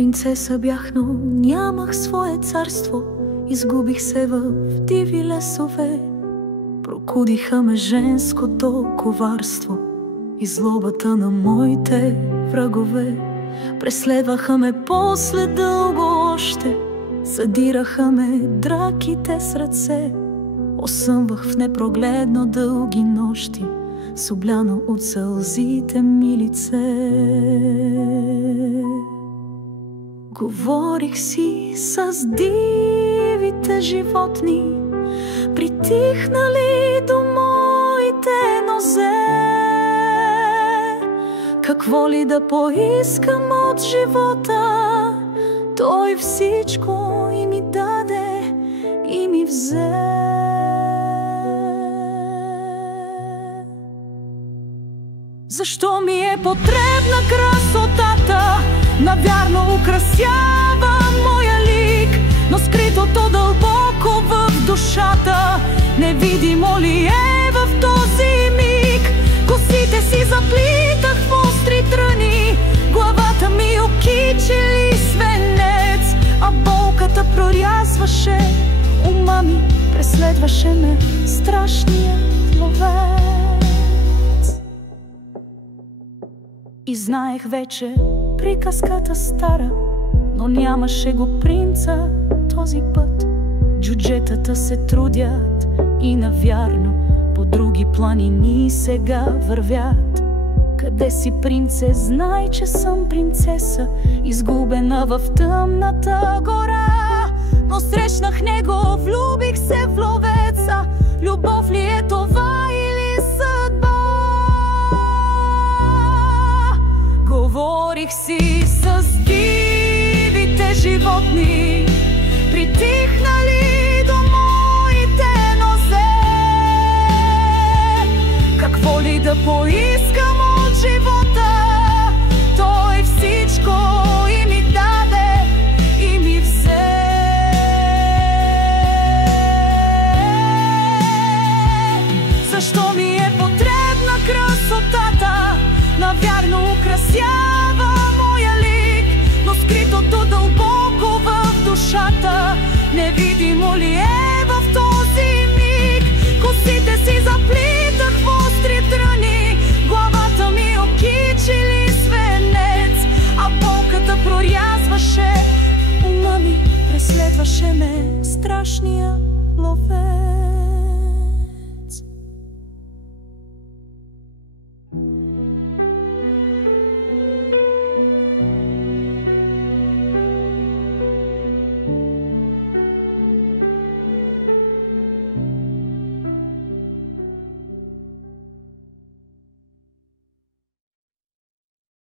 Принцеса бях, но нямах свое царство. Изгубих се в диви лесове. Прокудиха ме женското коварство и злобата на моите врагове. Преследваха ме после дълго още, съдираха ме драките с ръце. Осъмвах в непрогледно дълги нощи, с обляно от сълзите ми лице. Говорих си с дивите животни, притихнали до моите нозе. Какво ли да поискам от живота, той всичко и ми даде и ми взе. Защо ми е потребна красотата? Навярно украсява моя лик, но скритото дълбоко в душата невидимо ли е в този миг? Косите си заплитах в остри тръни, главата ми окичили свенец, а болката прорязваше ума ми, преследваше ме страшният ловец. И знаех вече приказката стара, но нямаше го принца този път. Джуджетата се трудят и навярно по други планини сега вървят. Къде си, принце? Знай, че съм принцеса, изгубена в тъмната гора. Но срещнах него, влюбих се в ловеца. Любов ли е това или съдба? Говорих си с дивите животни, притихнали до моите нозе. Какво ли да поискам от живота, той всичко и ми даде и ми взе. Защо ми е потребна красотата? Навярно украсява моя лик, но скритото дълбоко в душата невидимо ли е в този миг? Косите си заплитах в остри тръни, главата ми окичили свенец, а болката прорязваше ума ми, преследваше ме страшния ловец.